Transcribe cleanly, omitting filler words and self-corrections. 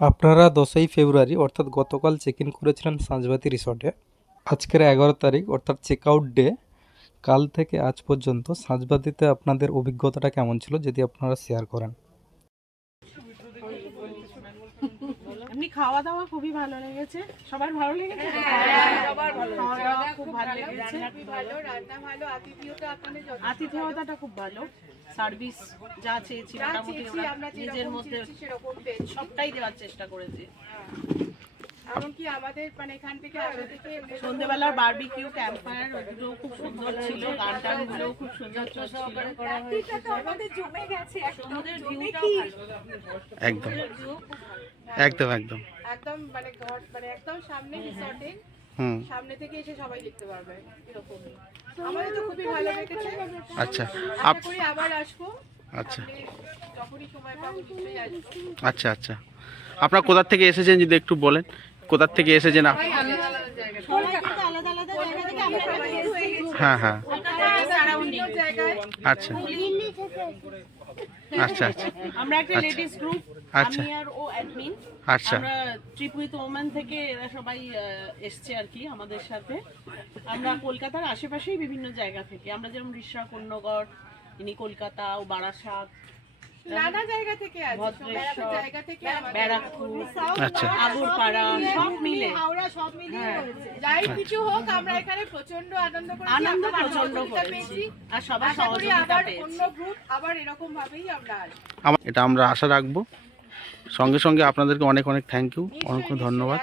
আপনারা 10ই ফেব্রুয়ারি অর্থাৎ গতকাল চেক ইন করেছিলেন সাঁঝবাতি রিসর্টে। আজকের 11 তারিখ অর্থাৎ চেক আউট ডে। কাল থেকে আজ পর্যন্ত সাঁঝবাতিতে আপনাদের অভিজ্ঞতাটা কেমন ছিল যদি আপনারা শেয়ার করেন। এমনি খাওয়া দাওয়া খুবই ভালো লেগেছে। সবার ভালো লেগেছে? সবার ভালো লেগেছে। খাওয়া দাওয়া খুব ভালো লেগেছে। ভালো, রান্না ভালো, আতিথেয়তা আপনাদের যথেষ্ট। আতিথেয়তাটা খুব ভালো। সার্ভিস যা চেয়েছি মোটামুটি আমরা নিজের মধ্যে সেরকম পেয়েছি। সবটাই দেওয়ার চেষ্টা করেছি। এমনকি আমাদের মানে এখান থেকে আগে থেকে সন্ধ্যেবেলার বারবিকিউ ক্যাম্পফায়ার ওগুলো খুব সুন্দর ছিল, গান টানগুলো খুব সুন্দর ছিল। আমাদের জমে গেছে সমুদ্রের ভিউটাও ভালো। একদম একদম একদম একদম মানে ঘর মানে একদম সামনে রিসর্টের সামনে থেকে এসে সবাই দেখতে পারবে এরকম। আমাদের তো খুবই ভালো লেগেছে। আচ্ছা আশা করি আবার আসবো। আচ্ছা আপনি যখনই সময় পাবেন নিশ্চয়ই আসবেন। আচ্ছা আচ্ছা আপনারা কোথা থেকে এসেছেন যদি একটু বলেন, কোথা থেকে এসেছেন? সবাই আলাদা আলাদা জায়গা থেকে। সবাই কিন্তু আলাদা আলাদা জায়গা থেকে আমরা সবাই হয়ে গেছি। হ্যাঁ হ্যাঁ বিভিন্ন জায়গায় আচ্ছা আচ্ছা আচ্ছা আমরা একটা লেডিস গ্রুপ, আচ্ছা। আমি আর ও অ্যাডমিন। আচ্ছা আমরা ট্রিপ উইথ ওমেন থেকে এরা সবাই এসছে আর কি আমাদের সাথে। আমরা কলকাতার আশেপাশেই বিভিন্ন জায়গা থেকে, আমরা যেমন রিষড়া, কন্যগড়, ইনি কলকাতা ও বারাসাত, নানা জায়গা থেকে আছে, সব ভদ্রেশ্বর, জায়গা থেকে আমাদের ব্যারাকপুর, আচ্ছা আগরপাড়া সব মিলে হ্যাঁ, যাই কিছু হোক আমরা এখানে প্রচন্ড আনন্দ করেছি। আনন্দ আপনারা প্রচন্ড সহযোগিতা করেছি পেয়েছি। আর সবার আশা করি সহযোগিতা আবার পেয়েছি। অন্য গ্রুপ আবার এরকম ভাবেই আমরা আসবো। এটা আমরা আশা রাখবো। সঙ্গে সঙ্গে আপনাদেরকে অনেক অনেক থ্যাংক ইউ, অনেক ধন্যবাদ।